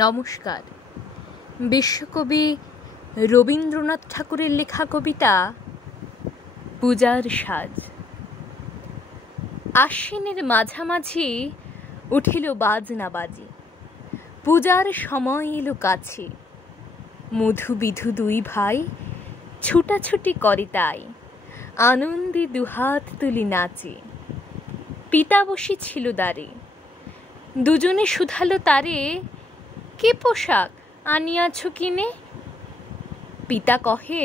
নমস্কার। বিশ্বকবি রবীন্দ্রনাথ ঠাকুরের লেখা কবিতা পূজার সাজ। আশ্বিনের মাঝামাঝি উঠিল বাজনা বাজি, পূজার সময় এলো কাছে। মধু বিধু দুই ভাই ছুটাছুটি করে তাই, আনন্দে দুহাত তুলি নাচে। পিতা বসি ছিল দ্বারে, দুজনে শুধালো তারে, কি পোশাক আনিয়াছ কিনে? পিতা কহে,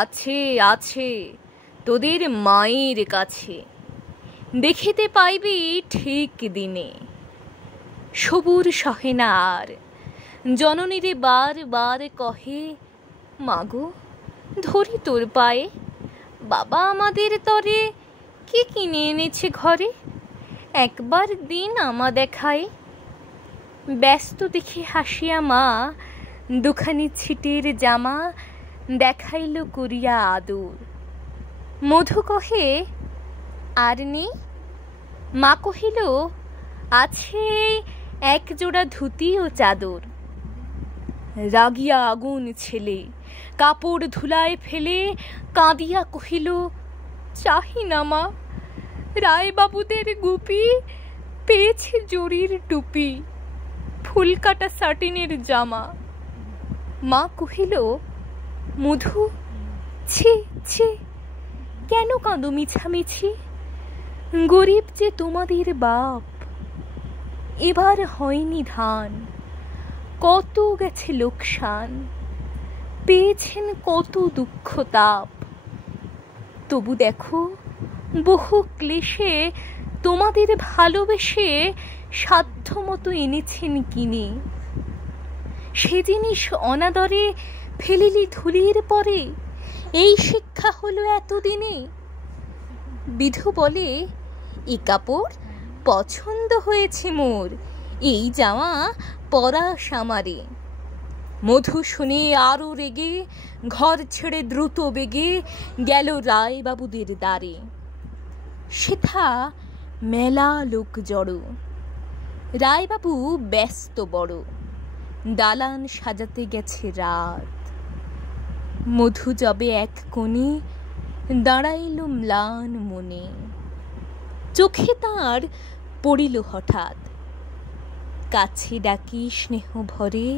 আছে আছে তোদের মায়ের কাছে, দেখিতে পাইবি ঠিক দিনে। সবুর সহে না আর, জননীরে বার বার কহে, মাগো ধরি তোর পায়ে, বাবা আমাদের তরে কি কিনে এনেছে ঘরে, একবার দিন আমা দেখায়। ব্যস্ত দেখে হাসিয়া মা দুখানি ছিটের জামা দেখাইল করিয়া আদর। মধু কহে, আর নেই? মা কহিল, আছে এক জোড়া ধুতি ও চাদর। রাগিয়া আগুন ছেলে কাপড় ধুলায় ফেলে কাঁদিয়া কহিল, চাহি না মা, রায়বাবুদের গুপি পেয়েছে জরির টুপি, ফুলকাটা সাটিনের জামা। মা কহিল, মধু ছি ছি, কেন কাঁদো মিছামিছি? গরিব যে তোমাদের বাপ, এবার হয়নি ধান, কত গেছে লোকসান, পেয়েছেন কত দুঃখ তাপ। তবু দেখো বহু ক্লেশে তোমাদের ভালোবেসে সাধ্য মতো এনেছেন কিনে। সে জিনিস অনাদরে ফেলিলি ধুলির পরে, এই শিক্ষা হলো এতদিনে। বিধু বলে, এ কাপড় পছন্দ হয়েছে মোর, এই জামা পরাস আমারে। মধু শুনে আরো রেগে ঘর ছেড়ে দ্রুত বেগে গেল রায়বাবুদের দ্বারে। সেথা মেলা লোক জড়ো, রায়বাবু ব্যস্ত বড়, দালান সাজাতে গেছে রাত। মধু যবে এক কোণে দাঁড়াইল ম্লান মনে, চোখে তাঁর পড়িল হঠাৎ। কাছে ডাকি স্নেহ ভরে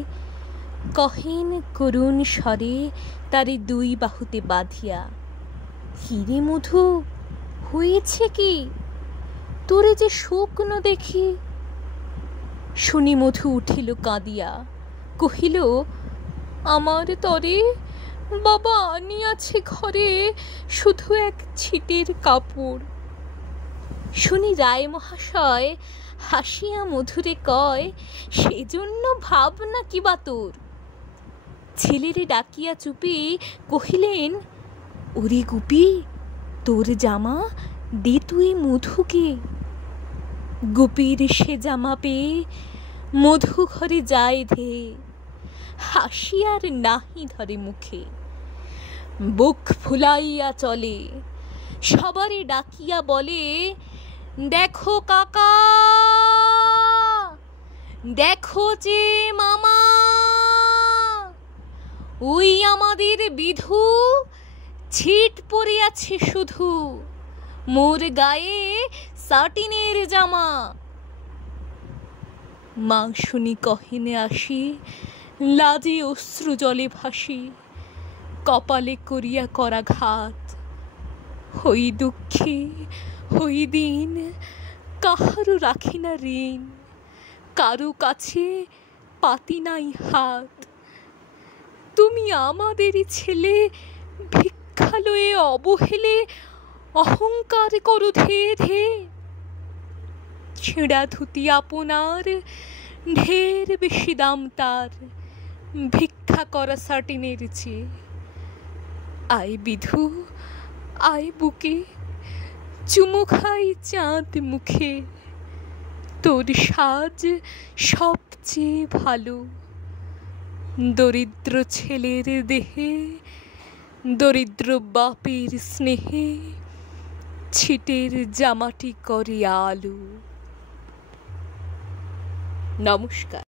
কহেন করুণ স্বরে তারে দুই বাহুতে বাঁধিয়া, হিরে মধু হয়েছে কি, তোরে যে শুকনো দেখি। শুনি মধু উঠিল কাঁদিয়া, কহিল, আমার তরে বাবা আনিয়াছে ঘরে শুধু এক ছিটের কাপড়। শুনি রায় মহাশয় হাসিয়া মধুরে কয়, সেজন্য ভাবনা কি বা তোর। ছেলেরে ডাকিয়া চুপি কহিলেন, ওরে গুপি, তোর জামা দে তুই মধুকে। গুপির সে জামা পেয়ে মধু ঘরে যায় ধেয়ে, হাসি আর নাহি ধরে মুখে। বুক ফুলাইয়া চলে, সবারে ডাকিয়া বলে, দেখো কাকা, দেখো যে মামা, ওই আমাদের বিধু ছিট পরিয়াছে শুধু, মোর গায়ে সাটিনের জামা। মা শুনি কহিনে আসি, লাজে অশ্রু জলে ভাসি, কপালে করিয়া করাঘাত। হই দুঃখে হই দিন, কাহারও রাখি না ঋণ, কারো কাছে পাতি নাই হাত। তুমি আমাদেরই ছেলে, ভিক্ষালয়ে অবহেলে অহংকার করো ধে ধে। ছেঁড়া ধুতি আপনার, ঢের বেশি দাম তার, ভিক্ষা করা সাটিনের চেয়ে। আয় বিধু আয় বুকে, চুমু খাই চাঁদ মুখে, তোর সাজ সবচেয়ে ভালো। দরিদ্র ছেলের দেহে, দরিদ্র বাপের স্নেহে, ছিটের জামাটি করে আলো। নমস্কার।